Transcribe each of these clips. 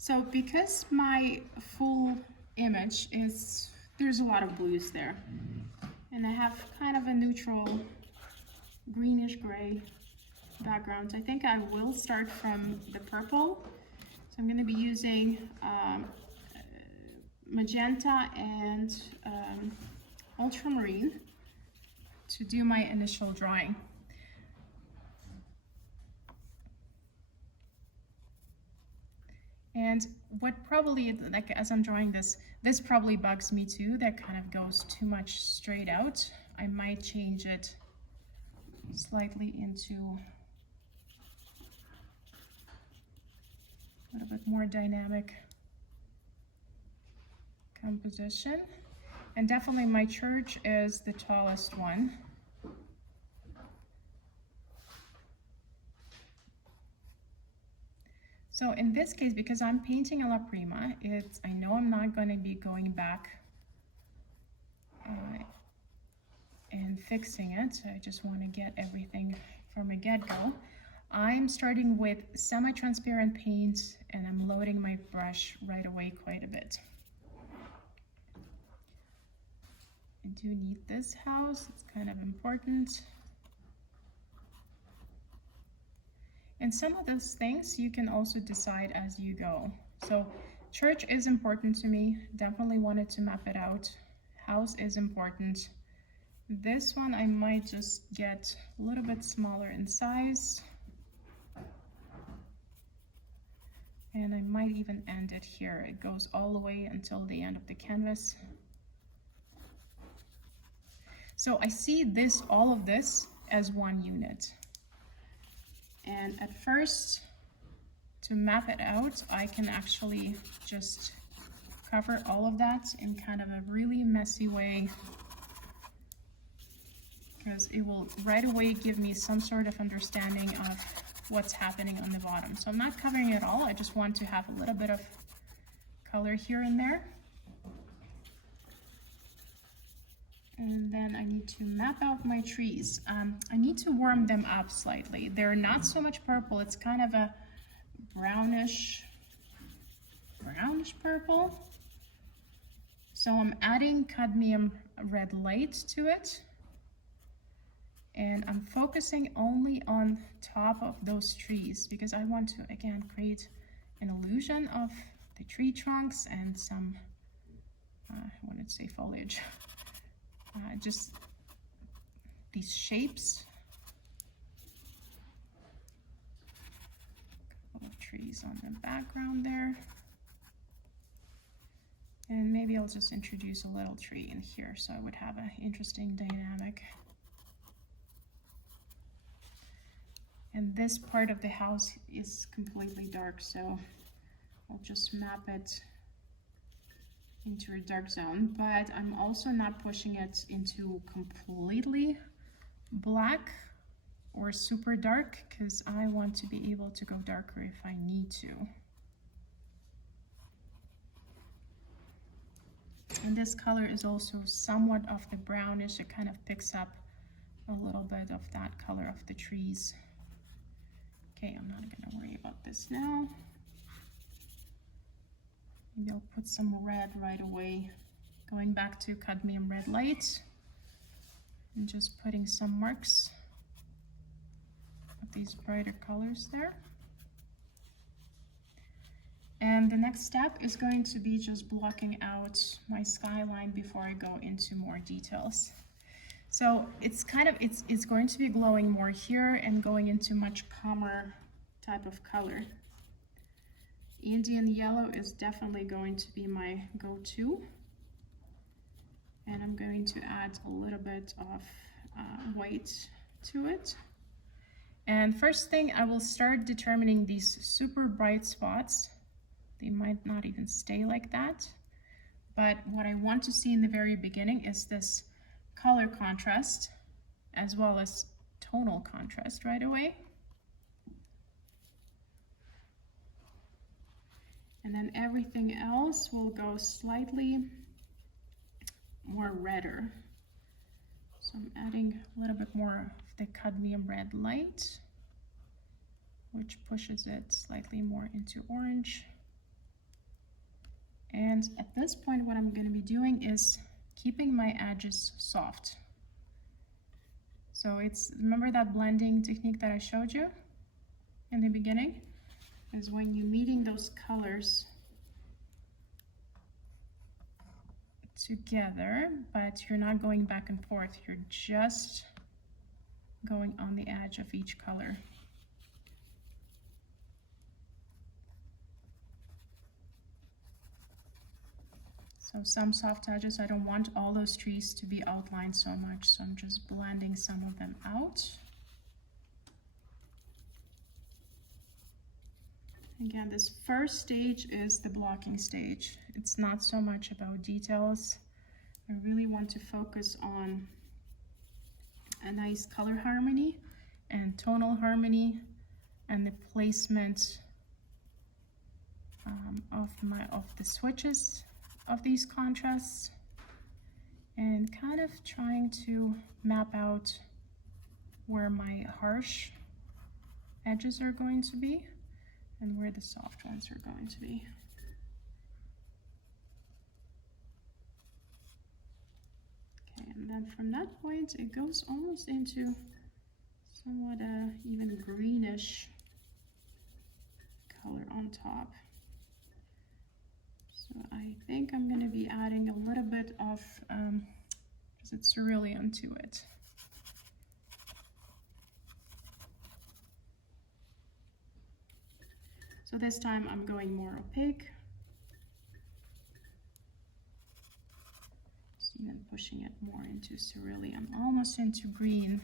So because my full image is, there's a lot of blues there, and I have kind of a neutral greenish gray background, I think I will start from the purple. So I'm going to be using magenta and ultramarine to do my initial drawing. And what probably, like as I'm drawing this probably bugs me too, that kind of goes too much straight out. I might change it slightly into a little bit more dynamic composition. And definitely my church is the tallest one. So in this case, because I'm painting a la prima, I know I'm not going to be going back and fixing it. I just want to get everything from a get-go. I'm starting with semi-transparent paint, and I'm loading my brush right away quite a bit. I do need this house, it's kind of important. And some of those things you can also decide as you go. So church is important to me, definitely wanted to map it out. House is important. This one I might just get a little bit smaller in size. And I might even end it here. It goes all the way until the end of the canvas. So I see this, all of this as one unit. And at first, to map it out, I can actually just cover all of that in kind of a really messy way, because it will right away give me some sort of understanding of what's happening on the bottom. So I'm not covering it all, I just want to have a little bit of color here and there. And then I need to map out my trees. I need to warm them up slightly. They're not so much purple, it's kind of a brownish purple. So I'm adding cadmium red light to it. And I'm focusing only on top of those trees because I want to, again, create an illusion of the tree trunks and some, I wouldn't say foliage. Just these shapes. A couple of trees on the background there. And maybe I'll just introduce a little tree in here so I would have an interesting dynamic. And this part of the house is completely dark, so I'll just map it into a dark zone, but I'm also not pushing it into completely black or super dark because I want to be able to go darker if I need to. And this color is also somewhat of the brownish. It kind of picks up a little bit of that color of the trees. Okay, I'm not going to worry about this now. Maybe I'll put some red right away, going back to cadmium red light and just putting some marks of these brighter colors there. And the next step is going to be just blocking out my skyline before I go into more details. So it's kind of, it's going to be glowing more here and going into much calmer type of color. Indian yellow is definitely going to be my go-to. And I'm going to add a little bit of white to it. And first thing, I will start determining these super bright spots. They might not even stay like that. But what I want to see in the very beginning is this color contrast as well as tonal contrast right away. And then everything else will go slightly more redder. So I'm adding a little bit more of the cadmium red light, which pushes it slightly more into orange. And at this point, what I'm going to be doing is keeping my edges soft. So it's, remember that blending technique that I showed you in the beginning? Is when you're meeting those colors together, but you're not going back and forth. You're just going on the edge of each color. So some soft edges, I don't want all those trees to be outlined so much, so I'm just blending some of them out. Again, this first stage is the blocking stage. It's not so much about details. I really want to focus on a nice color harmony and tonal harmony and the placement of the switches of these contrasts, and kind of trying to map out where my harsh edges are going to be and where the soft ones are going to be. Okay, and then from that point it goes almost into somewhat even greenish color on top. So I think I'm going to be adding a little bit of because it's cerulean to it. So this time I'm going more opaque, just even pushing it more into cerulean, almost into green.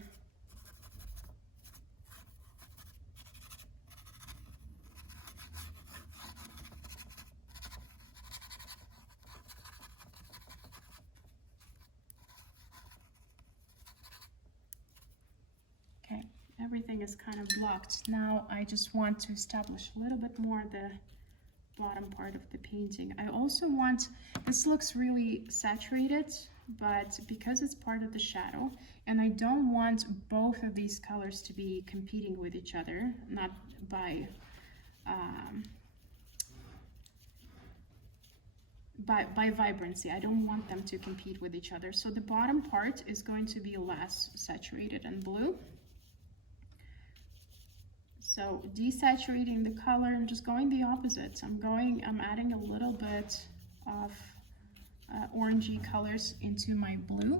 Everything is kind of blocked. Now I just want to establish a little bit more the bottom part of the painting. I also want, this looks really saturated, but because it's part of the shadow, and I don't want both of these colors to be competing with each other, not by vibrancy. I don't want them to compete with each other. So the bottom part is going to be less saturated and blue. So desaturating the color, I'm just going the opposite. I'm adding a little bit of orangey colors into my blue.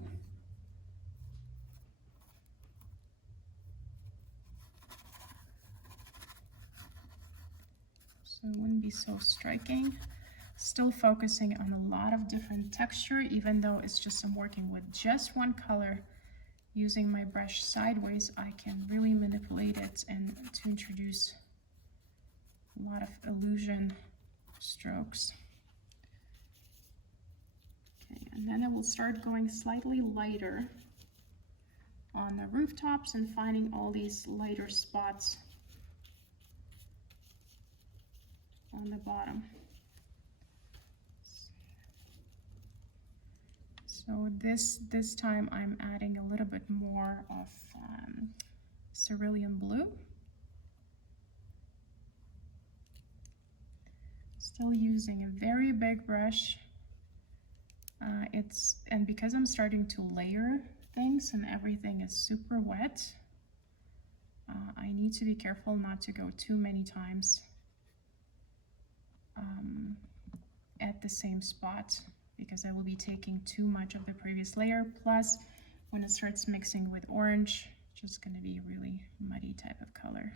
So it wouldn't be so striking. Still focusing on a lot of different texture, even though it's just I'm working with just one color. Using my brush sideways, I can really manipulate it and to introduce a lot of illusion strokes. Okay, and then I will start going slightly lighter on the rooftops and finding all these lighter spots on the bottom. So this time I'm adding a little bit more of cerulean blue. Still using a very big brush. And because I'm starting to layer things and everything is super wet, I need to be careful not to go too many times at the same spot, because I will be taking too much of the previous layer. Plus, when it starts mixing with orange, just going to be a really muddy type of color.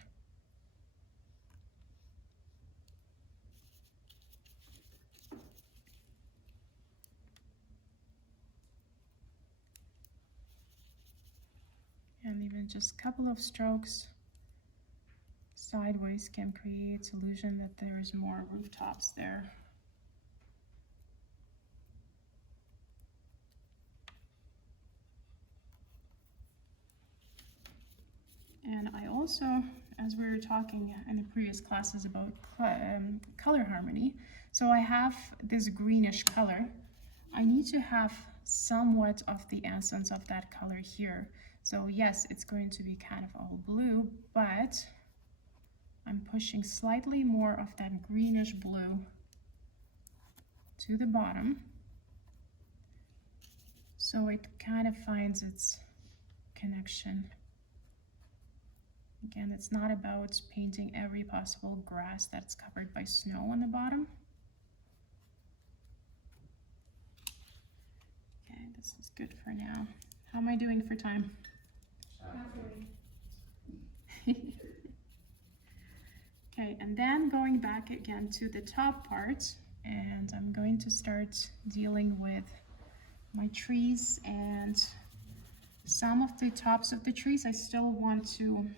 And even just a couple of strokes sideways can create illusion that there is more rooftops there. And I also, as we were talking in the previous classes about color harmony, so I have this greenish color. I need to have somewhat of the essence of that color here. So yes, it's going to be kind of all blue, but I'm pushing slightly more of that greenish blue to the bottom, so it kind of finds its connection. Again, it's not about painting every possible grass that's covered by snow on the bottom. Okay, this is good for now. How am I doing for time? Okay, and then going back again to the top part, and I'm going to start dealing with my trees, and some of the tops of the trees I still want to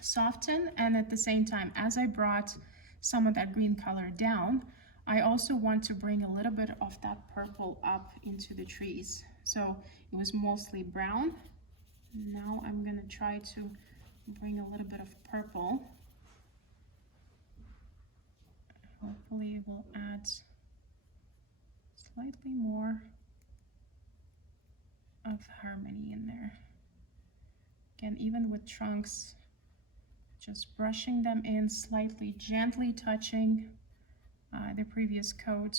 soften, and at the same time, as I brought some of that green color down, I also want to bring a little bit of that purple up into the trees. So it was mostly brown. Now I'm gonna try to bring a little bit of purple. Hopefully it will add slightly more of harmony in there. Again, even with trunks, just brushing them in slightly, gently touching the previous coat.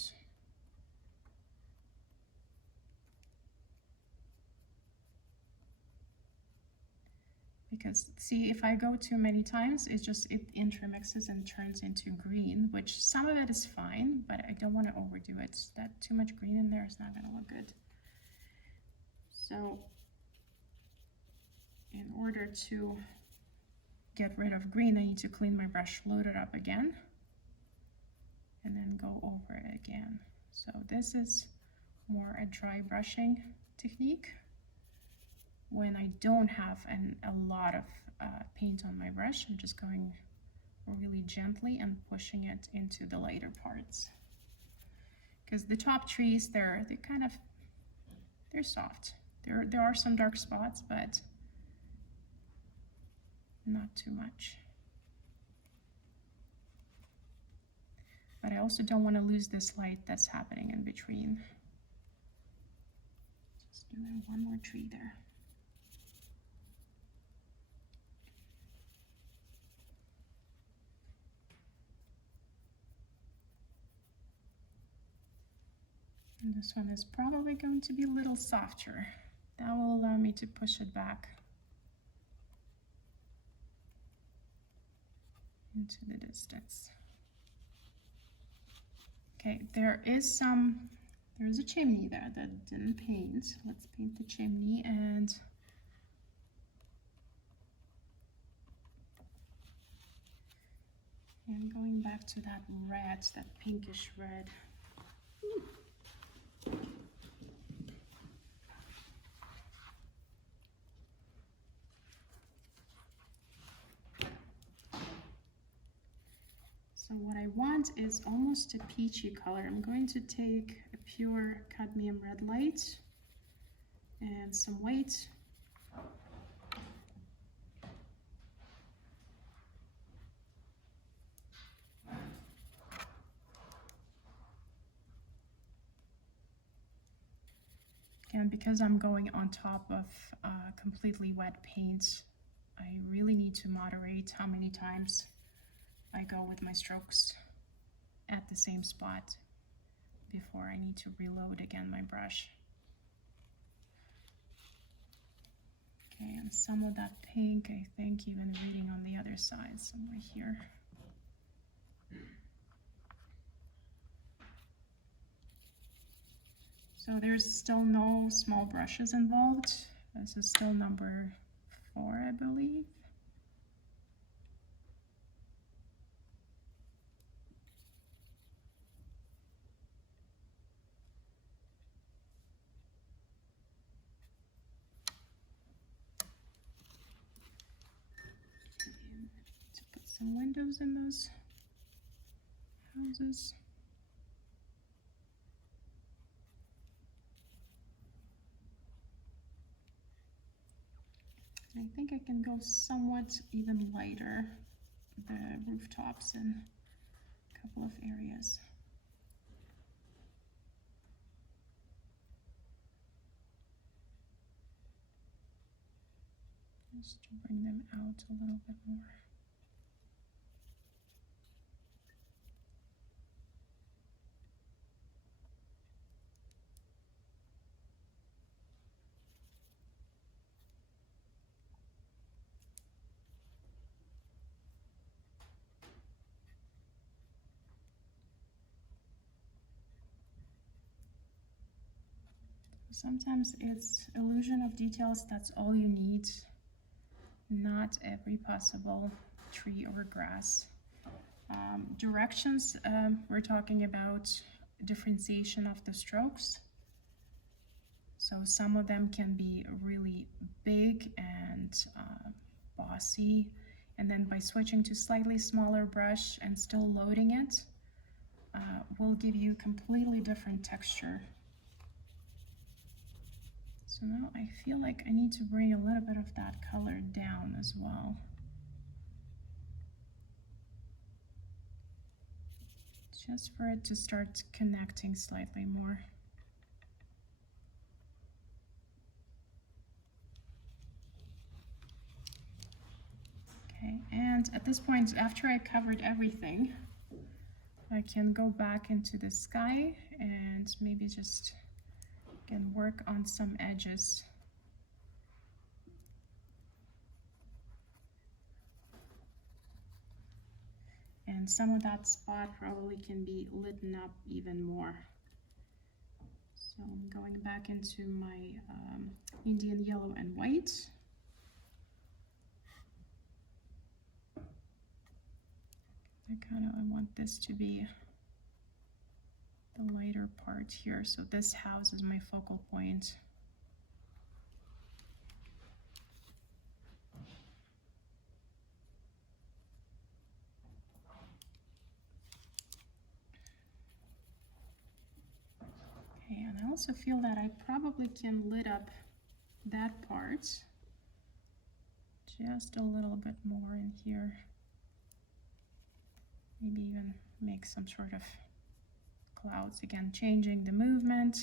Because see, if I go too many times, it intermixes and turns into green, which some of it is fine, but I don't want to overdo it. That too much green in there is not going to look good. So in order to get rid of green, I need to clean my brush, load it up again, and then go over it again. So this is more a dry brushing technique when I don't have a lot of paint on my brush. I'm just going really gently and pushing it into the lighter parts. Because the top trees, they're soft. There are some dark spots, but not too much. But I also don't want to lose this light that's happening in between. Just doing one more tree there. And this one is probably going to be a little softer. That will allow me to push it back into the distance. Okay, there is a chimney there that didn't paint. Let's paint the chimney, and going back to that red, that pinkish red. So what I want is almost a peachy color. I'm going to take a pure cadmium red light and some white. And because I'm going on top of completely wet paint, I really need to moderate how many times I go with my strokes at the same spot before I need to reload again my brush. Okay, and some of that pink, I think, even reading on the other side somewhere here. So there's still no small brushes involved. This is still number 4, I believe. To put some windows in those houses. I think I can go somewhat even lighter, the rooftops in a couple of areas. Just to bring them out a little bit more. Sometimes it's illusion of details, that's all you need. Not every possible tree or grass. Directions, we're talking about differentiation of the strokes. So some of them can be really big and bossy, and then by switching to slightly smaller brush and still loading it, will give you completely different texture. So now I feel like I need to bring a little bit of that color down as well. Just for it to start connecting slightly more. Okay, and at this point, after I covered everything, I can go back into the sky and maybe just can work on some edges. And some of that spot probably can be lit up even more. So I'm going back into my Indian yellow and white. I want this to be the lighter part here. So this house is my focal point. Okay, and I also feel that I probably can lit up that part just a little bit more in here. Maybe even make some sort of clouds, again, changing the movement.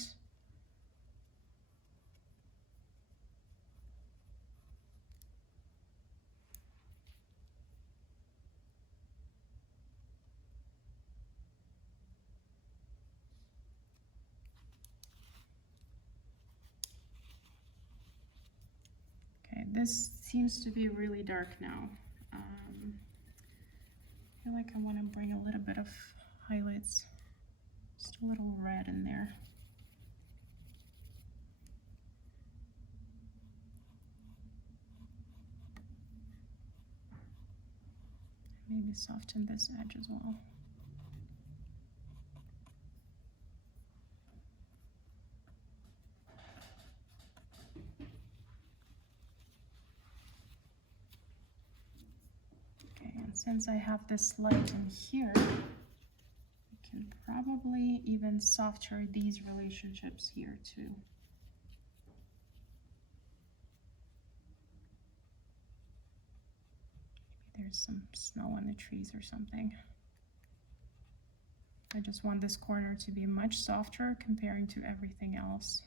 Okay, this seems to be really dark now. I feel like I want to bring a little bit of highlights, just a little red in there. Maybe soften this edge as well. Okay, and since I have this light in here, I can probably even softer these relationships here too. Maybe there's some snow on the trees or something. I just want this corner to be much softer comparing to everything else.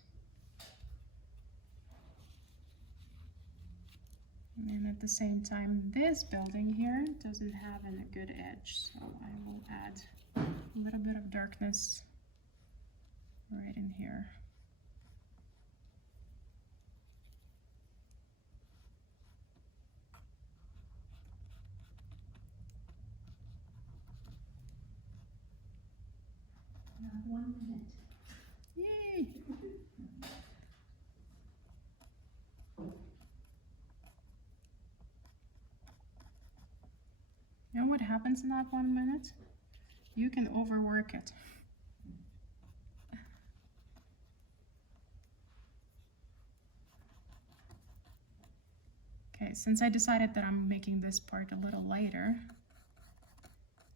And at the same time, this building here doesn't have a good edge, so I will add a little bit of darkness right in here. Not 1 minute. Yay! You know what happens in that 1 minute? You can overwork it. Okay, since I decided that I'm making this part a little lighter,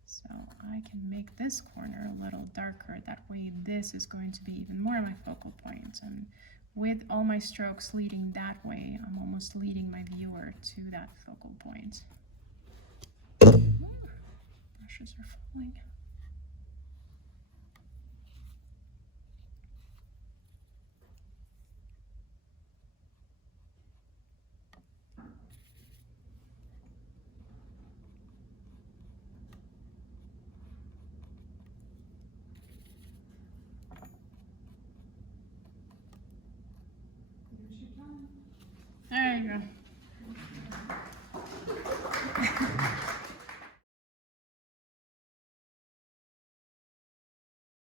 so I can make this corner a little darker. That way this is going to be even more my focal point. And with all my strokes leading that way, I'm almost leading my viewer to that focal point. Brushes are falling.